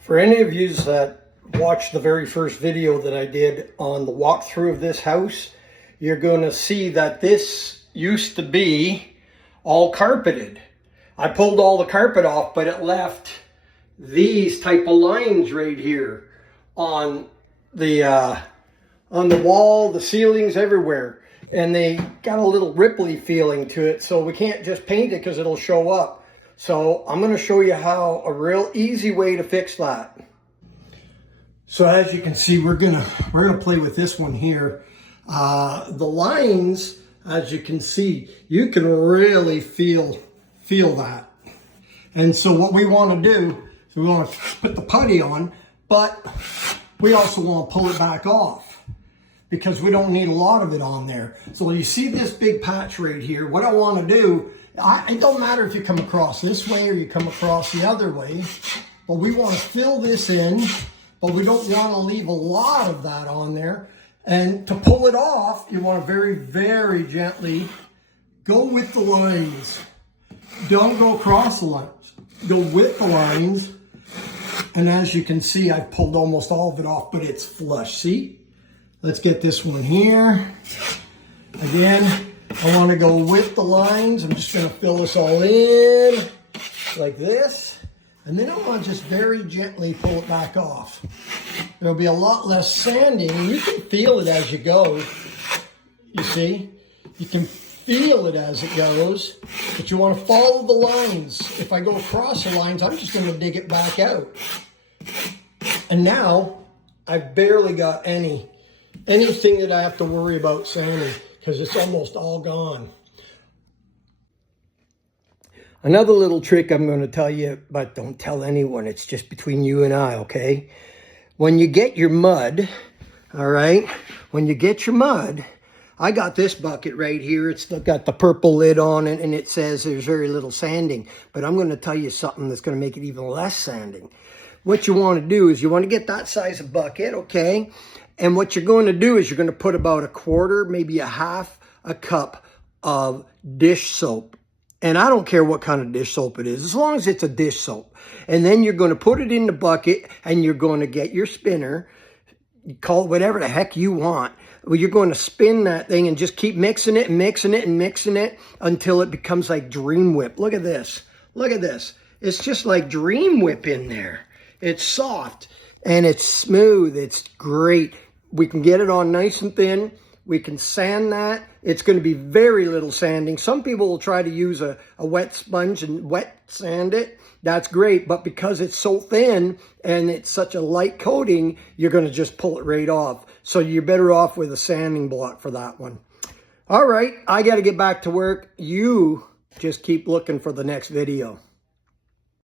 For any of you that watched the very first video that I did on the walkthrough of this house, you're going to see that this used to be all carpeted. I pulled all the carpet off, but it left these type of lines right here on the wall, the ceilings, everywhere. And they got a little ripply feeling to it, so we can't just paint it because it'll show up. So I'm going to show you how a real easy way to fix that. So as you can see, we're gonna play with this one here. The lines, as you can see, you can really feel that. And so what we want to do is we want to put the putty on, but we also want to pull it back off because we don't need a lot of it on there. So you see this big patch right here. What I want to do, it don't matter if you come across this way or you come across the other way, but we want to fill this in, but we don't want to leave a lot of that on there. And to pull it off, you want to very, very gently go with the lines. Don't go across the lines. Go with the lines. And as you can see, I've pulled almost all of it off, but it's flush. See? Let's get this one here. Again, I want to go with the lines. I'm just going to fill this all in like this. And then I want to just very gently pull it back off. There'll be a lot less sanding. And you can feel it as you go. You see? You can feel it as it goes. But you want to follow the lines. If I go across the lines, I'm just going to dig it back out. And now, I've barely got anything that I have to worry about sanding, because it's almost all gone. Another little trick I'm going to tell you, but don't tell anyone. It's just between you and I, okay? When you get your mud, all right? When you get your mud, I got this bucket right here. It's got the purple lid on it, and it says there's very little sanding. But I'm going to tell you something that's going to make it even less sanding. What you want to do is you want to get that size of bucket, okay? And what you're going to do is you're going to put about a quarter, maybe a half a cup of dish soap. And I don't care what kind of dish soap it is, as long as it's a dish soap. And then you're going to put it in the bucket, and you're going to get your spinner, call it whatever the heck you want. Well, you're going to spin that thing and just keep mixing it and mixing it and mixing it until it becomes like Dream Whip. Look at this. Look at this. It's just like Dream Whip in there. It's soft and it's smooth. It's great. We can get it on nice and thin. We can sand that. It's going to be very little sanding. Some people will try to use a wet sponge and wet sand it. That's great, but because it's so thin and it's such a light coating, you're going to just pull it right off. So you're better off with a sanding block for that one. All right, I got to get back to work. You just keep looking for the next video.